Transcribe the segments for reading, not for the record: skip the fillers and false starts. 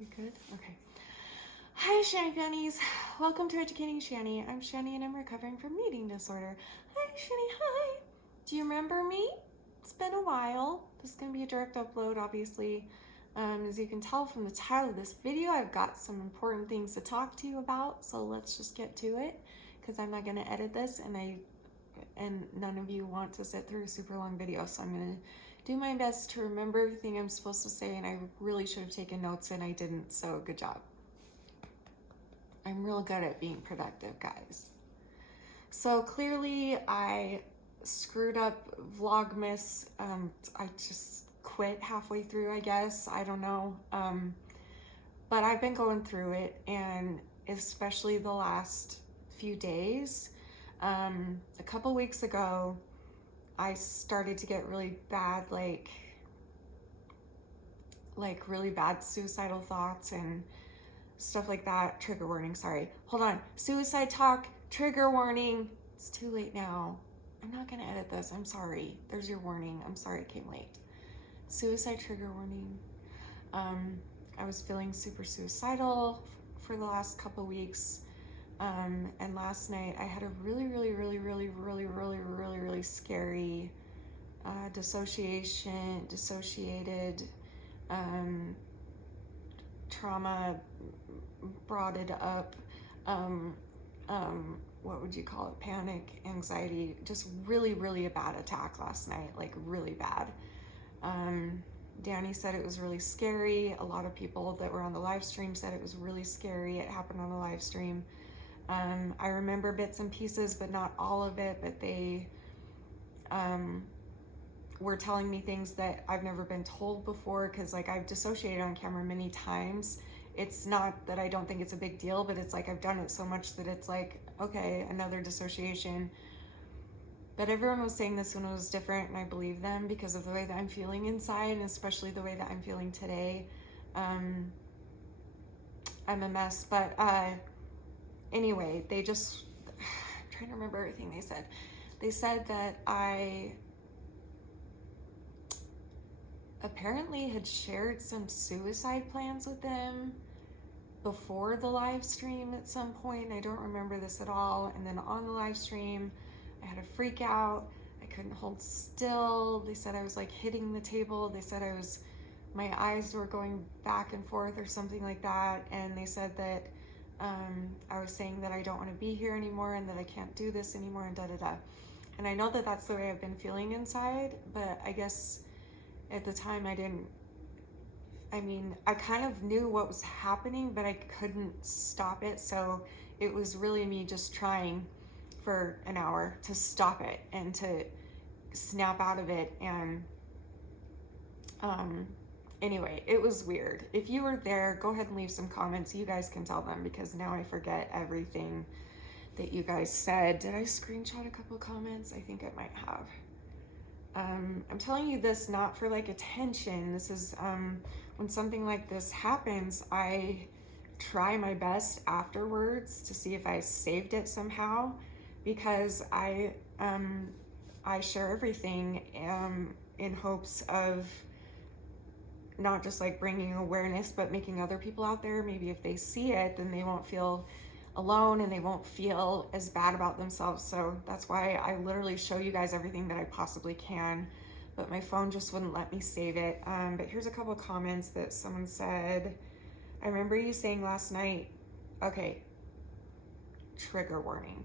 You good? Okay. Hi, Shani Fannies. Welcome to Educating Shani. I'm Shani and I'm recovering from an eating disorder. Hi, Shani. Hi. Do you remember me? It's been a while. This is going to be a direct upload, obviously. As you can tell from the title of this video, I've got some important things to talk to you about. So let's just get to it because I'm not going to edit this and none of you want to sit through a super long video. So I'm going to do my best to remember everything I'm supposed to say, and I really should have taken notes and I didn't, so good job. I'm real good at being productive, guys. So clearly I screwed up Vlogmas. I just quit halfway through, I guess. I don't know. But I've been going through it, and especially the last few days. A couple weeks ago, I started to get really bad, like really bad suicidal thoughts and stuff like that. Trigger warning, sorry. Hold on. Suicide talk, trigger warning. It's too late now. I'm not gonna edit this. I'm sorry. There's your warning. I'm sorry it came late. Suicide trigger warning. I was feeling super suicidal for the last couple weeks. And last night I had a really scary dissociated trauma brought it up. What would you call it? Panic, anxiety, just really a bad attack last night, like really bad. Danny said it was really scary. A lot of people that were on the live stream said it was really scary. It happened on a live stream. I remember bits and pieces, but not all of it, but they were telling me things that I've never been told before, because like I've dissociated on camera many times. It's not that I don't think it's a big deal, but it's like I've done it so much that it's like, okay, another dissociation. But everyone was saying this one was different, and I believe them because of the way that I'm feeling inside, and especially the way that I'm feeling today. I'm a mess, but anyway, they just, I'm trying to remember everything they said. They said that I apparently had shared some suicide plans with them before the live stream at some point. I don't remember this at all. And then on the live stream, I had a freak out. I couldn't hold still. They said I was like hitting the table. They said my eyes were going back and forth or something like that. And they said that I was saying that I don't want to be here anymore and that I can't do this anymore and da-da-da. And I know that that's the way I've been feeling inside, but I guess at the time I kind of knew what was happening, but I couldn't stop it. So it was really me just trying for an hour to stop it and to snap out of it. And anyway, it was weird. If you were there, go ahead and leave some comments. You guys can tell them, because now I forget everything that you guys said. Did I screenshot a couple comments? I think I might have. I'm telling you this not for like attention. This is when something like this happens, I try my best afterwards to see if I saved it somehow, because I share everything in hopes of not just like bringing awareness, but making other people out there, maybe if they see it, then they won't feel alone and they won't feel as bad about themselves. So that's why I literally show you guys everything that I possibly can, but my phone just wouldn't let me save it. But here's a couple of comments that someone said. I remember you saying last night, okay, trigger warning.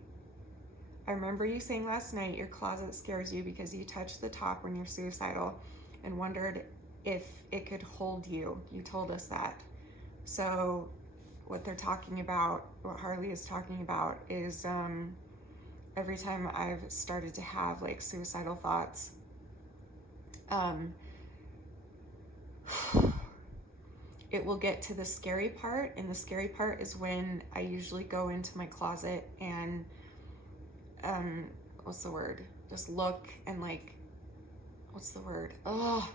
I remember you saying last night your closet scares you because you touched the top when you're suicidal and wondered if it could hold you. You told us that. So what they're talking about, what Harley is talking about, is every time I've started to have like suicidal thoughts, it will get to the scary part, and the scary part is when I usually go into my closet and what's the word? Just look and like, what's the word? Oh,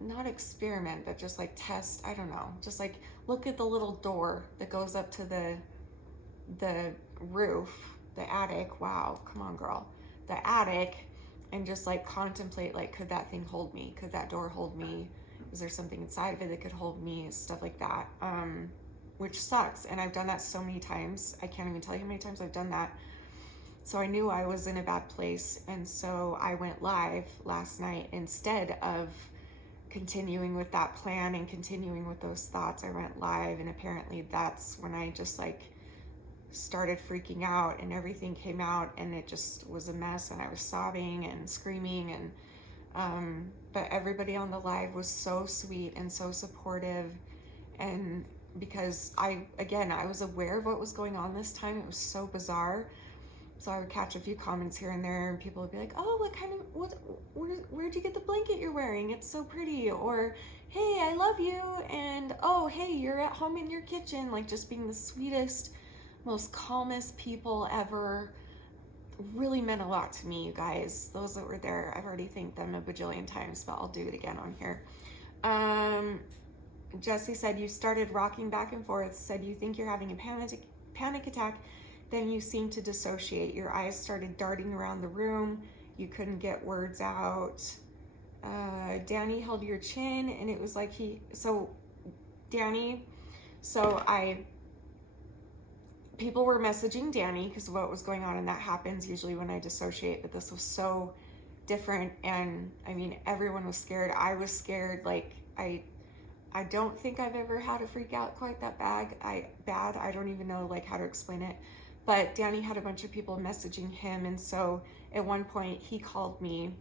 not experiment, but just like test. I don't know. Just like look at the little door that goes up to the roof, the attic. Wow, come on, girl. The attic, and just like contemplate, like, could that thing hold me? Could that door hold me? Is there something inside of it that could hold me? Stuff like that, which sucks. And I've done that so many times. I can't even tell you how many times I've done that. So I knew I was in a bad place. And so I went live last night instead of continuing with that plan and continuing with those thoughts. I went live, and apparently that's when I just like started freaking out, and everything came out, and it just was a mess, and I was sobbing and screaming, and but everybody on the live was so sweet and so supportive. And because I was aware of what was going on this time, it was so bizarre. So I would catch a few comments here and there, and people would be like, oh, where'd you get the blanket you're wearing? It's so pretty. Or, hey, I love you. And, oh, hey, you're at home in your kitchen. Like, just being the sweetest, most calmest people ever. Really meant a lot to me, you guys. Those that were there, I've already thanked them a bajillion times, but I'll do it again on here. Jesse said, you started rocking back and forth, said you think you're having a panic attack. Then you seemed to dissociate. Your eyes started darting around the room. You couldn't get words out. Danny held your chin, and it was like people were messaging Danny because of what was going on, and that happens usually when I dissociate, but this was so different. And I mean, everyone was scared. I was scared. Like, I don't think I've ever had a freak out quite that bad. I don't even know like how to explain it. But Danny had a bunch of people messaging him, and so at one point he called me,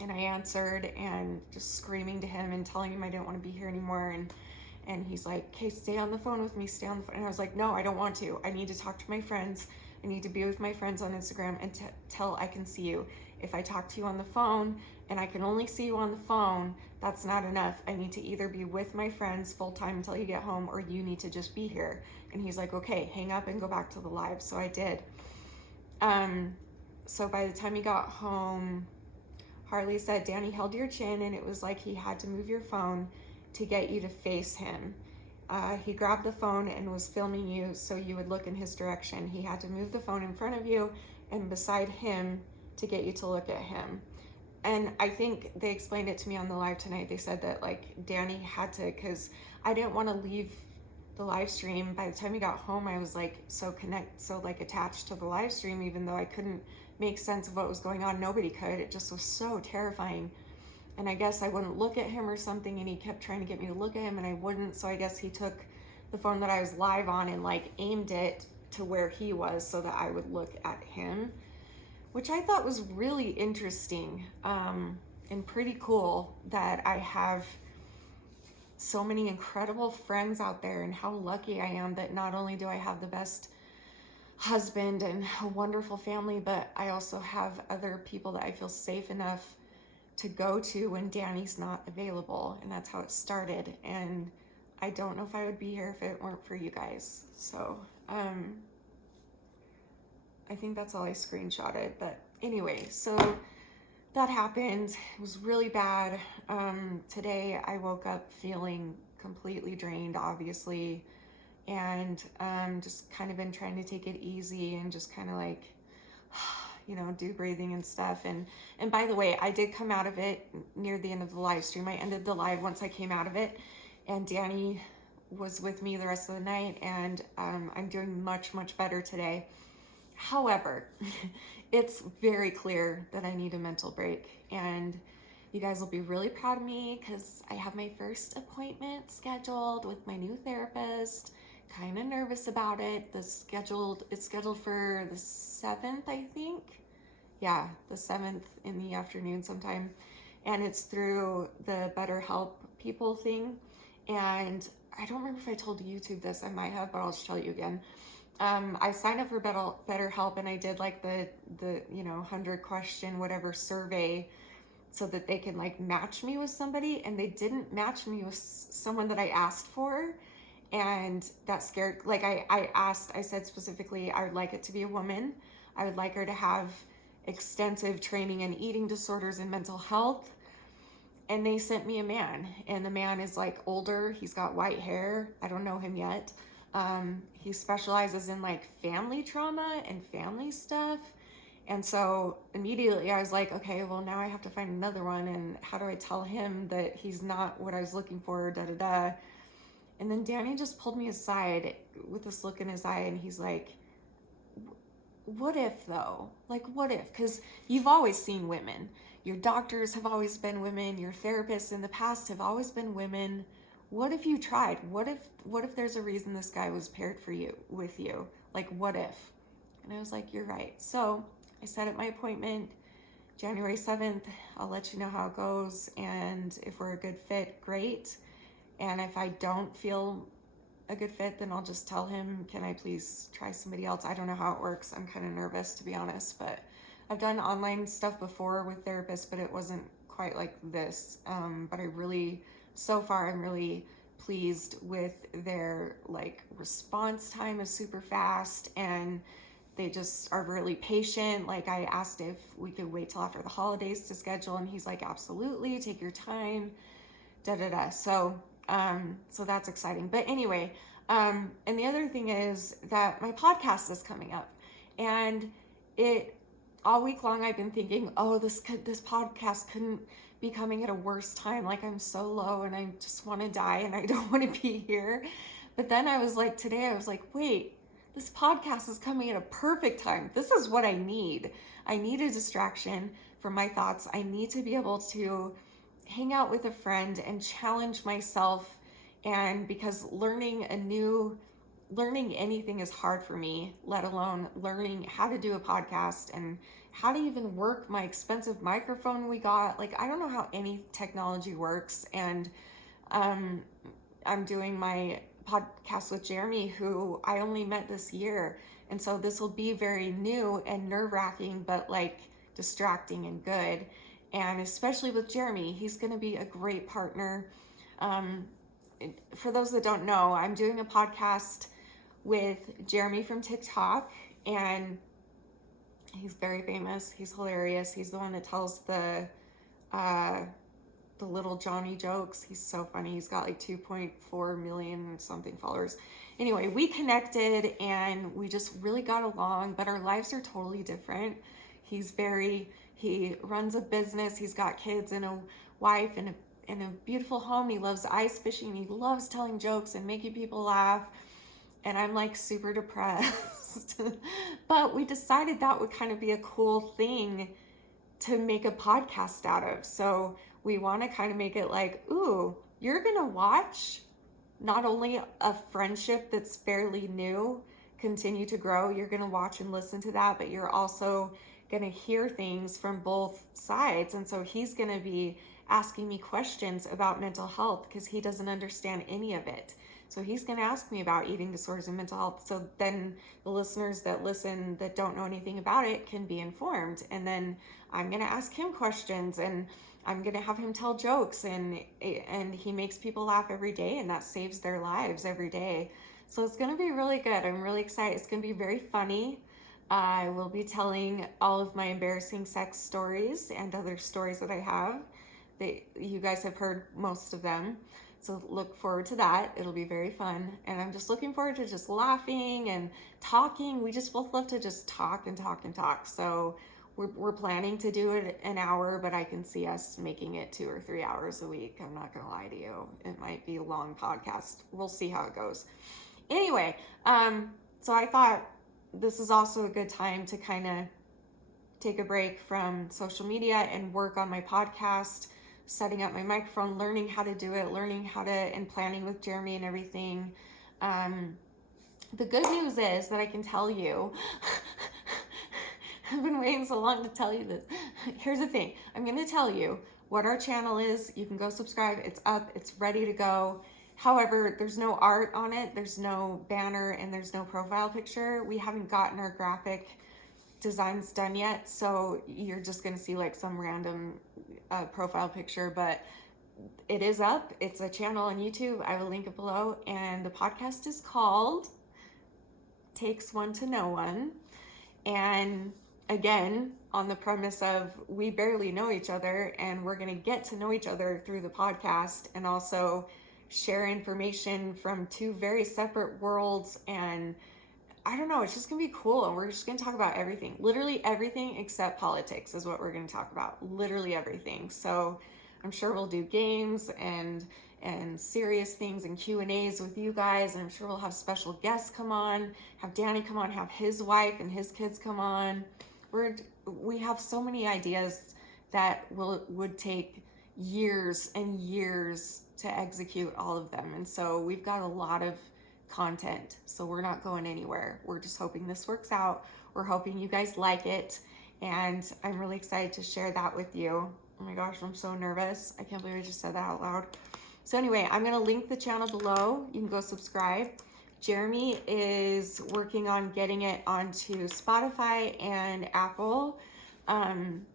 and I answered, and just screaming to him and telling him I didn't want to be here anymore. And he's like, okay, stay on the phone with me, stay on the phone. And I was like, no, I don't want to. I need to talk to my friends. I need to be with my friends on Instagram until I can see you. If I talk to you on the phone and I can only see you on the phone, that's not enough. I need to either be with my friends full time until you get home, or you need to just be here. And he's like, okay, hang up and go back to the live. So I did. So by the time he got home, Harley said, Danny held your chin, and it was like he had to move your phone to get you to face him. He grabbed the phone and was filming you so you would look in his direction. He had to move the phone in front of you and beside him to get you to look at him. And I think they explained it to me on the live tonight. They said that like Danny had to, because I didn't want to leave the live stream. By the time he got home, I was like so attached to the live stream, even though I couldn't make sense of what was going on. Nobody could. It just was so terrifying. And I guess I wouldn't look at him or something, and he kept trying to get me to look at him, and I wouldn't. So I guess he took the phone that I was live on and like aimed it to where he was so that I would look at him, which I thought was really interesting and pretty cool that I have so many incredible friends out there, and how lucky I am that not only do I have the best husband and a wonderful family, but I also have other people that I feel safe enough to go to when Danny's not available. And that's how it started. And I don't know if I would be here if it weren't for you guys. So I think that's all I screenshotted. But anyway, so that happened. It was really bad. Today I woke up feeling completely drained, obviously, and just kind of been trying to take it easy and just kind of like do breathing and stuff. And by the way, I did come out of it near the end of the live stream. I ended the live once I came out of it, and Danny was with me the rest of the night, and I'm doing much, much better today. However, it's very clear that I need a mental break, and you guys will be really proud of me because I have my first appointment scheduled with my new therapist. Kind of nervous about it. It's scheduled for the 7th, I think. Yeah, the 7th in the afternoon sometime. And it's through the BetterHelp people thing. And I don't remember if I told YouTube this. I might have, but I'll just tell you again. I signed up for BetterHelp, and I did like the 100 question whatever survey so that they can like match me with somebody, and they didn't match me with someone that I asked for. And that scared, like I said specifically, I would like it to be a woman. I would like her to have extensive training in eating disorders and mental health. And they sent me a man, and the man is like older. He's got white hair. I don't know him yet. He specializes in like family trauma and family stuff. And so immediately I was like, okay, well, now I have to find another one. And how do I tell him that he's not what I was looking for? Da da da. And then Danny just pulled me aside with this look in his eye, and he's like, what if though? Like, what if? Because you've always seen women. Your doctors have always been women. Your therapists in the past have always been women. What if you tried? What if there's a reason this guy was paired for you with you? Like, what if? And I was like, you're right. So I set up my appointment January 7th. I'll let you know how it goes. And if we're a good fit, great. And if I don't feel a good fit, then I'll just tell him, can I please try somebody else? I don't know how it works. I'm kind of nervous, to be honest, but I've done online stuff before with therapists, but it wasn't quite like this. But so far, I'm really pleased with their like response time is super fast, and they just are really patient. Like, I asked if we could wait till after the holidays to schedule, and he's like, absolutely, take your time, da da da. So that's exciting. But anyway, and the other thing is that my podcast is coming up, and all week long I've been thinking, oh, this podcast couldn't be coming at a worse time. Like, I'm so low and I just want to die and I don't want to be here. But then today I was like, wait, this podcast is coming at a perfect time. This is what I need. I need a distraction from my thoughts. I need to be able to hang out with a friend and challenge myself. And because learning anything is hard for me, let alone learning how to do a podcast and how to even work my expensive microphone we got. Like, I don't know how any technology works. And I'm doing my podcast with Jeremy, who I only met this year. And so this will be very new and nerve-wracking, but like distracting and good. And especially with Jeremy, he's going to be a great partner. For those that don't know, I'm doing a podcast with Jeremy from TikTok, and he's very famous. He's hilarious. He's the one that tells the little Johnny jokes. He's so funny. He's got like 2.4 million something followers. Anyway, we connected and we just really got along, but our lives are totally different. He runs a business. He's got kids and a wife and a beautiful home. He loves ice fishing. He loves telling jokes and making people laugh. And I'm like super depressed. But we decided that would kind of be a cool thing to make a podcast out of. So we want to kind of make it like, ooh, you're going to watch not only a friendship that's fairly new continue to grow, you're going to watch and listen to that, but you're also going to hear things from both sides. And so he's going to be asking me questions about mental health because he doesn't understand any of it. So he's going to ask me about eating disorders and mental health. So then the listeners that listen that don't know anything about it can be informed. And then I'm going to ask him questions, and I'm going to have him tell jokes, and he makes people laugh every day, and that saves their lives every day. So it's going to be really good. I'm really excited. It's going to be very funny. I will be telling all of my embarrassing sex stories and other stories that I have. You guys have heard most of them. So look forward to that. It'll be very fun. And I'm just looking forward to just laughing and talking. We just both love to just talk and talk and talk. So we're planning to do it an hour, but I can see us making it 2 or 3 hours a week. I'm not going to lie to you. It might be a long podcast. We'll see how it goes. Anyway, so I thought this is also a good time to kind of take a break from social media and work on my podcast, setting up my microphone, learning how to do it, and planning with Jeremy and everything. The good news is that I can tell you, I've been waiting so long to tell you this. Here's the thing. I'm going to tell you what our channel is. You can go subscribe. It's up. It's ready to go. However, there's no art on it. There's no banner, and there's no profile picture. We haven't gotten our graphic designs done yet, so you're just going to see like some random profile picture, but it is up. It's a channel on YouTube. I will link it below, and the podcast is called Takes One to Know One. And again, on the premise of we barely know each other, and we're going to get to know each other through the podcast, and also share information from two very separate worlds, and I don't know, it's just gonna be cool. And we're just gonna talk about everything. Literally everything except politics is what we're gonna talk about. Literally everything. So I'm sure we'll do games and serious things and Q&As with you guys. And I'm sure we'll have special guests come on, have Danny come on, have his wife and his kids come on. We have so many ideas that would take years and years to execute all of them. And so we've got a lot of content, so we're not going anywhere. We're just hoping this works out. We're hoping you guys like it, and I'm really excited to share that with you. Oh my gosh, I'm so nervous. I can't believe I just said that out loud. So anyway, I'm gonna link the channel below. You can go subscribe. Jeremy is working on getting it onto Spotify and Apple.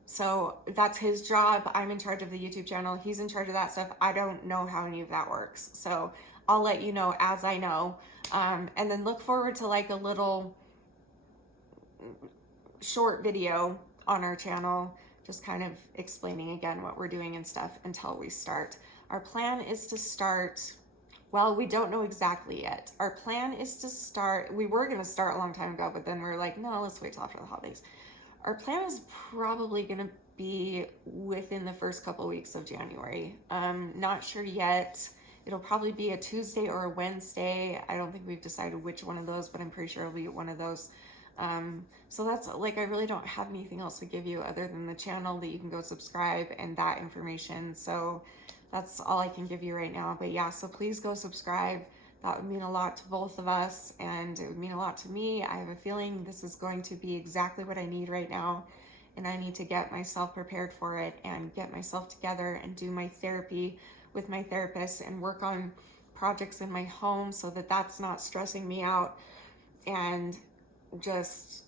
So that's his job. I'm in charge of the YouTube channel. He's in charge of that stuff. I don't know how any of that works. So I'll let you know as I know. And then look forward to like a little short video on our channel, just kind of explaining again what we're doing and stuff until we start. Our plan is to start, well, we don't know exactly yet. Our plan is to start, we were going to start a long time ago, but then we were like, no, let's wait till after the holidays. Our plan is probably going to be within the first couple weeks of January. Not sure yet. It'll probably be a Tuesday or a Wednesday. I don't think we've decided which one of those, but I'm pretty sure it'll be one of those. So that's like, I really don't have anything else to give you other than the channel that you can go subscribe and that information. So that's all I can give you right now. But yeah, so please go subscribe. That would mean a lot to both of us, and it would mean a lot to me. I have a feeling this is going to be exactly what I need right now, and I need to get myself prepared for it and get myself together and do my therapy with my therapist and work on projects in my home so that that's not stressing me out, and just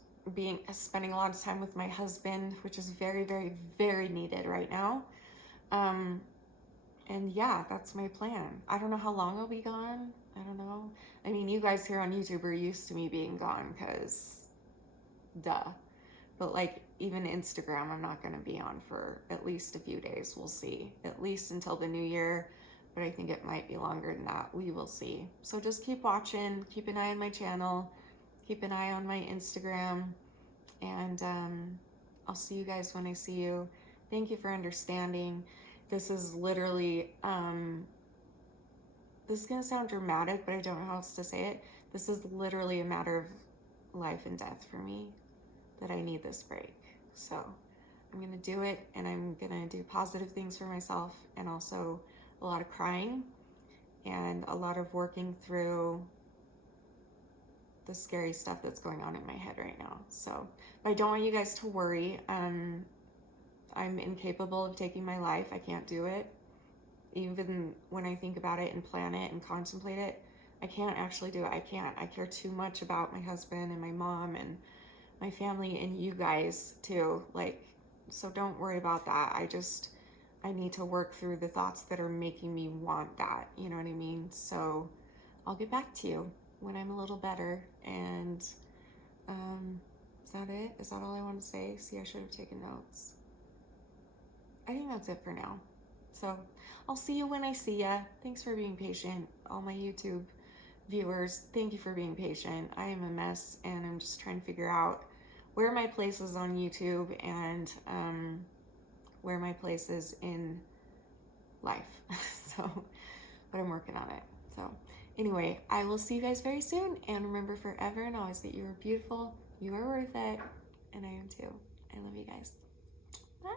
spending a lot of time with my husband, which is very, very, very needed right now. And yeah, that's my plan. I don't know how long I'll be gone. I don't know. I mean, you guys here on YouTube are used to me being gone because duh. But like even Instagram, I'm not going to be on for at least a few days. We'll see. At least until the new year. But I think it might be longer than that. We will see. So just keep watching. Keep an eye on my channel. Keep an eye on my Instagram. And I'll see you guys when I see you. Thank you for understanding. This is literally, this is going to sound dramatic, but I don't know how else to say it. This is literally a matter of life and death for me, that I need this break. So I'm going to do it, and I'm going to do positive things for myself, and also a lot of crying and a lot of working through the scary stuff that's going on in my head right now. So, but I don't want you guys to worry. I'm incapable of taking my life. I can't do it. Even when I think about it and plan it and contemplate it, I can't actually do it. I can't. I care too much about my husband and my mom and my family and you guys too. Like, so don't worry about that. I need to work through the thoughts that are making me want that. You know what I mean? So I'll get back to you when I'm a little better. And is that it? Is that all I want to say? See, I should have taken notes. I think that's it for now. So I'll see you when I see ya. Thanks for being patient. All my YouTube viewers, thank you for being patient. I am a mess, and I'm just trying to figure out where my place is on YouTube and where my place is in life. So, but I'm working on it. So anyway, I will see you guys very soon. And remember forever and always that you are beautiful, you are worth it, and I am too. I love you guys. Bye.